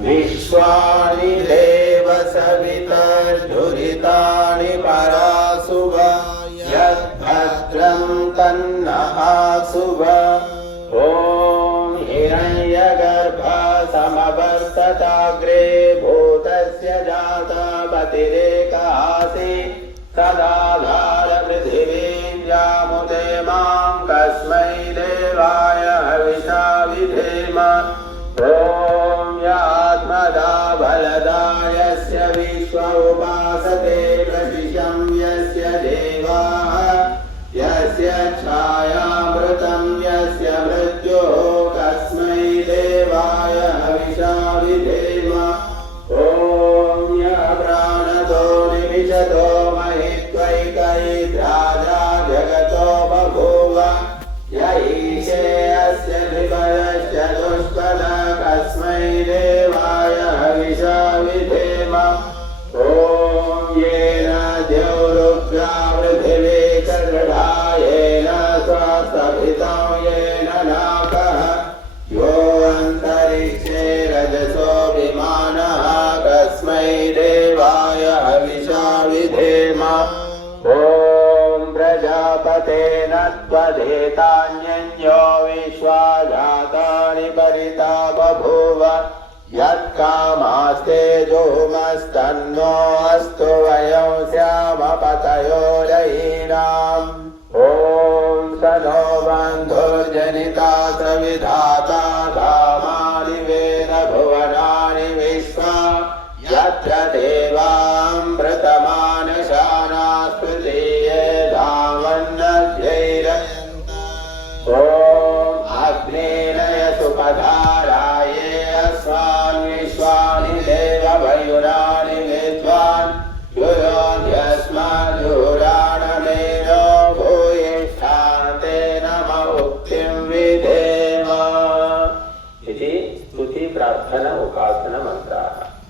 विश्वानि देव सवितर्धुरितानि परासुव यद्भद्रं तन्नः शुभ ॐ हिरण्यगर्भ समवर्तताग्रे भूतस्य जातपतिरेकासि सदाधार देतान्यो विश्वाजातानि परिता बभूव यत्कामास्ते जोमस्तन्नो अस्तु वयं श्यामपतयो पतयो ॐ स नो बन्धुर्जनिता स विधाता कामानि वेदभुवनानि विश्वा। यत्र देवा God. I